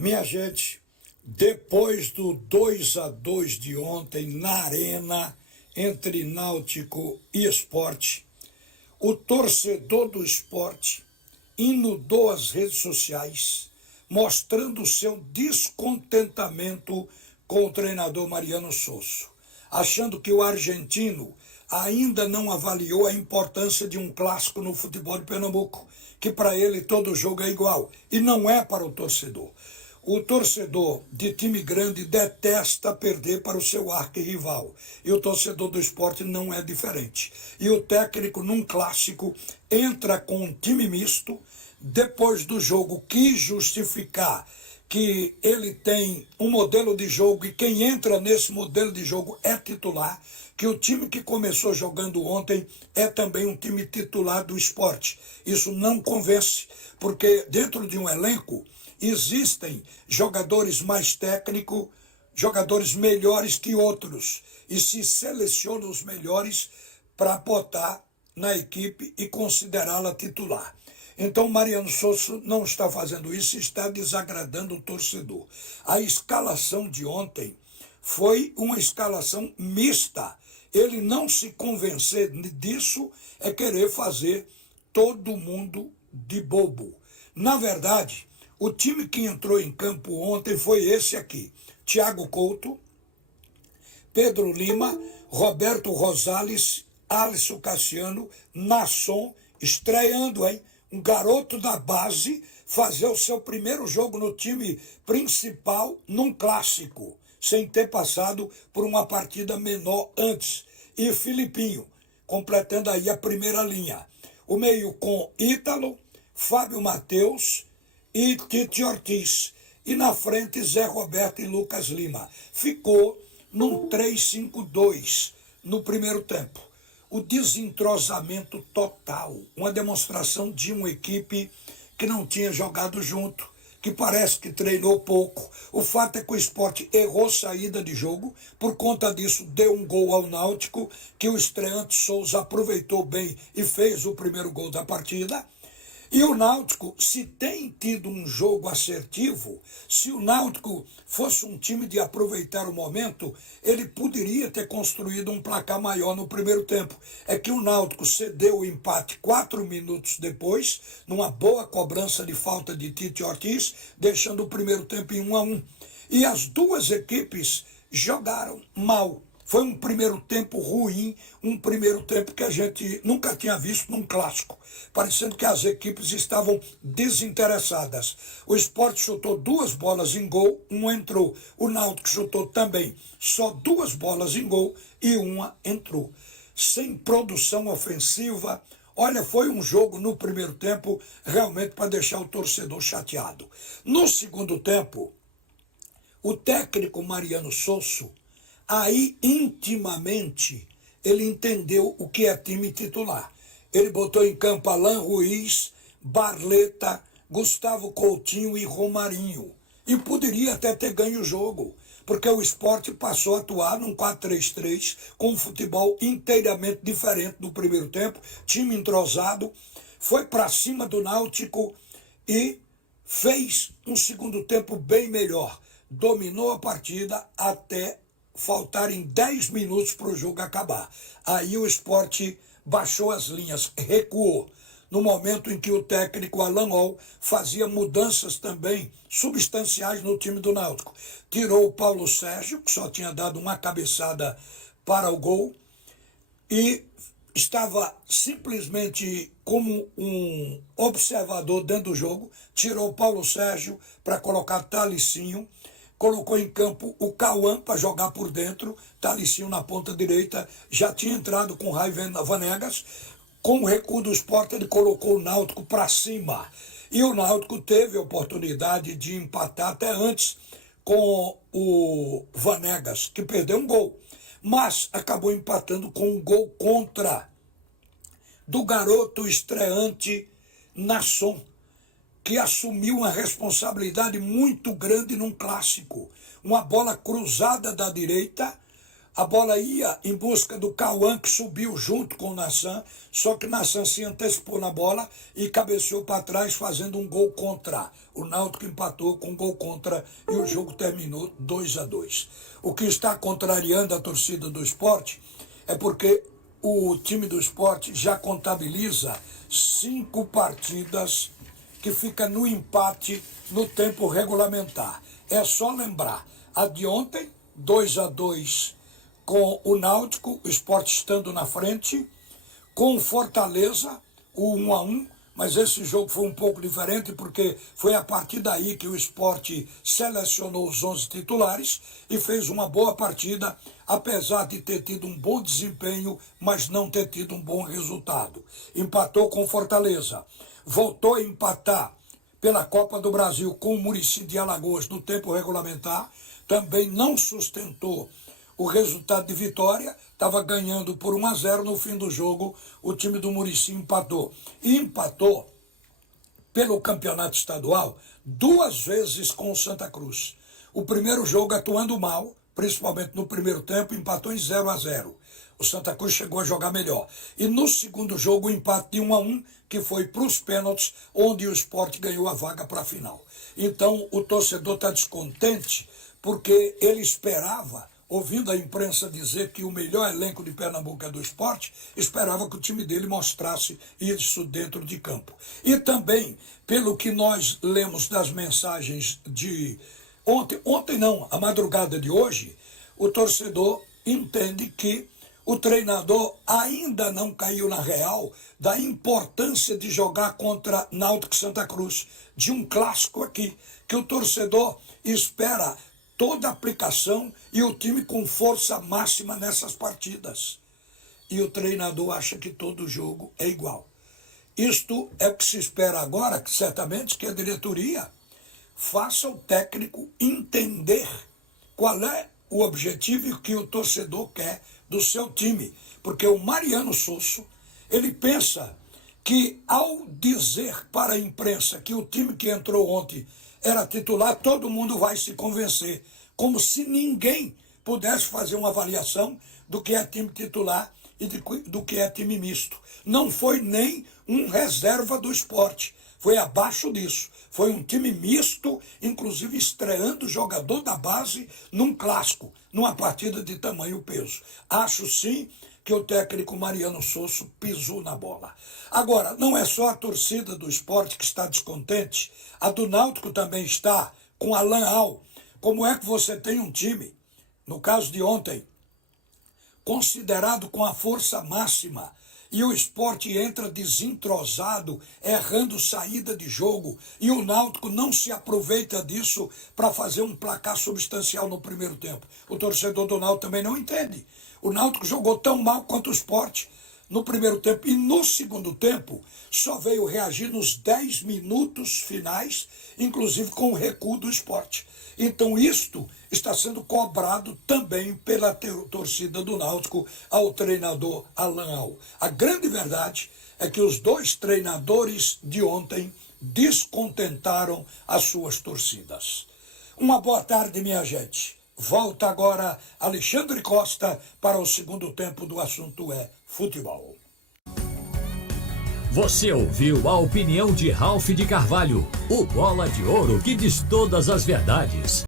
Minha gente, depois do 2-2 de ontem na Arena, entre Náutico e Sport, o torcedor do Sport inundou as redes sociais, mostrando seu descontentamento com o treinador Mariano Sosso, achando que o argentino ainda não avaliou a importância de um clássico no futebol de Pernambuco, que para ele todo jogo é igual, e não é para o torcedor. O torcedor de time grande detesta perder para o seu arquirrival. E o torcedor do Sport não é diferente. E o técnico, num clássico, entra com um time misto. Depois do jogo, quis justificar que ele tem um modelo de jogo e quem entra nesse modelo de jogo é titular, que o time que começou jogando ontem é também um time titular do Sport. Isso não convence, porque dentro de um elenco existem jogadores mais técnicos, jogadores melhores que outros, e se seleciona os melhores para botar na equipe e considerá-la titular. Então Mariano Sosso não está fazendo isso, está desagradando o torcedor. A escalação de ontem foi uma escalação mista. Ele não se convencer disso é querer fazer todo mundo de bobo. Na verdade, o time que entrou em campo ontem foi esse aqui: Thiago Couto, Pedro Lima, Roberto Rosales, Alisson Cassiano, Nasson, estreando, hein? Um garoto da base fazer o seu primeiro jogo no time principal num clássico, sem ter passado por uma partida menor antes. E Filipinho, completando aí a primeira linha. O meio com Ítalo, Fábio Matheus e Tite Ortiz. E na frente Zé Roberto e Lucas Lima. Ficou num 3-5-2 no primeiro tempo. O desentrosamento total, uma demonstração de uma equipe que não tinha jogado junto, que parece que treinou pouco. O fato é que o Sport errou saída de jogo, por conta disso deu um gol ao Náutico, que o estreante Souza aproveitou bem e fez o primeiro gol da partida. E o Náutico, se tem tido um jogo assertivo, se o Náutico fosse um time de aproveitar o momento, ele poderia ter construído um placar maior no primeiro tempo. É que o Náutico cedeu o empate 4 minutos depois, numa boa cobrança de falta de Tite Ortiz, deixando o primeiro tempo em 1-1. E as duas equipes jogaram mal. Foi um primeiro tempo ruim, um primeiro tempo que a gente nunca tinha visto num clássico, parecendo que as equipes estavam desinteressadas. O Sport chutou 2 bolas em gol, uma entrou. O Náutico chutou também só 2 bolas em gol e uma entrou. Sem produção ofensiva. Olha, foi um jogo no primeiro tempo realmente para deixar o torcedor chateado. No segundo tempo, o técnico Mariano Sosso, aí, intimamente, ele entendeu o que é time titular. Ele botou em campo Alain Ruiz, Barleta, Gustavo Coutinho e Romarinho. E poderia até ter ganho o jogo, porque o Sport passou a atuar num 4-3-3 com um futebol inteiramente diferente do primeiro tempo, time entrosado, foi para cima do Náutico e fez um segundo tempo bem melhor. Dominou a partida até faltarem 10 minutos para o jogo acabar. Aí o Sport baixou as linhas, recuou. No momento em que o técnico Alan Hall fazia mudanças também substanciais no time do Náutico. Tirou o Paulo Sérgio, que só tinha dado uma cabeçada para o gol, e estava simplesmente como um observador dentro do jogo. Tirou o Paulo Sérgio para colocar Talicinho, colocou em campo o Cauã para jogar por dentro, Talicinho na ponta direita, já tinha entrado com Raiven Vanegas. Com o recuo do Sport, ele colocou o Náutico para cima. E o Náutico teve a oportunidade de empatar até antes com o Vanegas, que perdeu um gol. Mas acabou empatando com um gol contra do garoto estreante Nasson, que assumiu uma responsabilidade muito grande num clássico. Uma bola cruzada da direita, A bola ia em busca do Cauã, que subiu junto com o Nassan, só que o Nassan se antecipou na bola e cabeceou para trás, fazendo um gol contra. O Náutico empatou com um gol contra e o jogo terminou 2-2. O que está contrariando a torcida do Sport é porque o time do Sport já contabiliza 5 partidas que fica no empate no tempo regulamentar. É só lembrar, a de ontem, 2-2 com o Náutico, o Sport estando na frente, com o Fortaleza, o 1-1, mas esse jogo foi um pouco diferente porque foi a partir daí que o Sport selecionou os 11 titulares e fez uma boa partida, apesar de ter tido um bom desempenho, mas não ter tido um bom resultado. Empatou com o Fortaleza, voltou a empatar pela Copa do Brasil com o Muricy de Alagoas no tempo regulamentar, também não sustentou o resultado de vitória, estava ganhando por 1-0, no fim do jogo o time do Muricy empatou. E empatou pelo campeonato estadual 2 vezes com o Santa Cruz. O primeiro jogo atuando mal, principalmente no primeiro tempo, empatou em 0-0. O Santa Cruz chegou a jogar melhor. E no segundo jogo, o empate de 1-1, que foi para os pênaltis, onde o Sport ganhou a vaga para a final. Então, o torcedor está descontente, porque ele esperava, ouvindo a imprensa dizer que o melhor elenco de Pernambuco é do Sport, esperava que o time dele mostrasse isso dentro de campo. E também, pelo que nós lemos das mensagens de ontem não, a madrugada de hoje, o torcedor entende que o treinador ainda não caiu na real da importância de jogar contra Náutico e Santa Cruz, de um clássico aqui, que o torcedor espera toda a aplicação e o time com força máxima nessas partidas. E o treinador acha que todo jogo é igual. Isto é o que se espera agora, que certamente que a diretoria faça o técnico entender qual é o objetivo e o que o torcedor quer do seu time. Porque o Mariano Sosso, ele pensa que ao dizer para a imprensa que o time que entrou ontem era titular, todo mundo vai se convencer, como se ninguém pudesse fazer uma avaliação do que é time titular e do que é time misto. Não foi nem um reserva do Sport, foi abaixo disso. Foi um time misto, inclusive estreando o jogador da base num clássico, numa partida de tamanho peso. Acho sim que o técnico Mariano Sosso pisou na bola. Agora, não é só a torcida do Sport que está descontente, a do Náutico também está, com Alan Al. Como é que você tem um time, no caso de ontem, considerado com a força máxima, e o Sport entra desentrosado, errando saída de jogo, e o Náutico não se aproveita disso para fazer um placar substancial no primeiro tempo? O torcedor do Náutico também não entende. O Náutico jogou tão mal quanto o Sport no primeiro tempo, e no segundo tempo só veio reagir nos 10 minutos finais, inclusive com o recuo do Sport. Então isto está sendo cobrado também pela torcida do Náutico ao treinador Alan Al. A grande verdade é que os 2 treinadores de ontem descontentaram as suas torcidas. Uma boa tarde, minha gente. Volta agora Alexandre Costa para o segundo tempo do Assunto é Futebol. Você ouviu a opinião de Ralph de Carvalho, o bola de ouro que diz todas as verdades.